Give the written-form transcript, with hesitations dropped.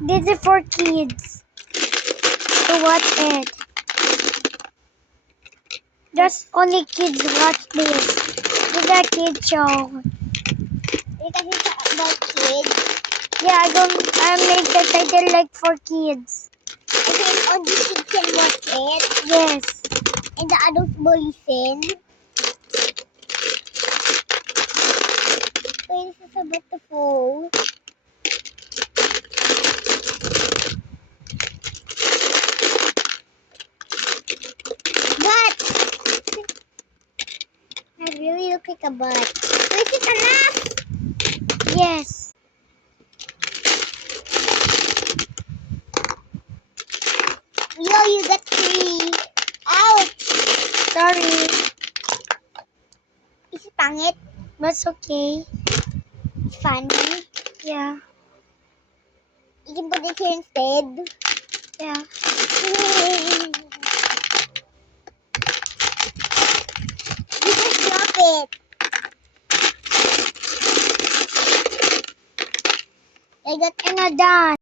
This is for kids to watch it. Just only kids watch this. This is a kid show. Because it's about kids. Yeah, I make the title like for kids. And then only kids can watch it. Yes. And the adults will listen. So this is about the fall. But I really look like a butt. So is it enough? Yes. Yo, you got 3. Ouch! Sorry. Is it pangit? That's okay. It's funny. Yeah. You can put it here instead. Yeah. You just drop it. I got And I'm done.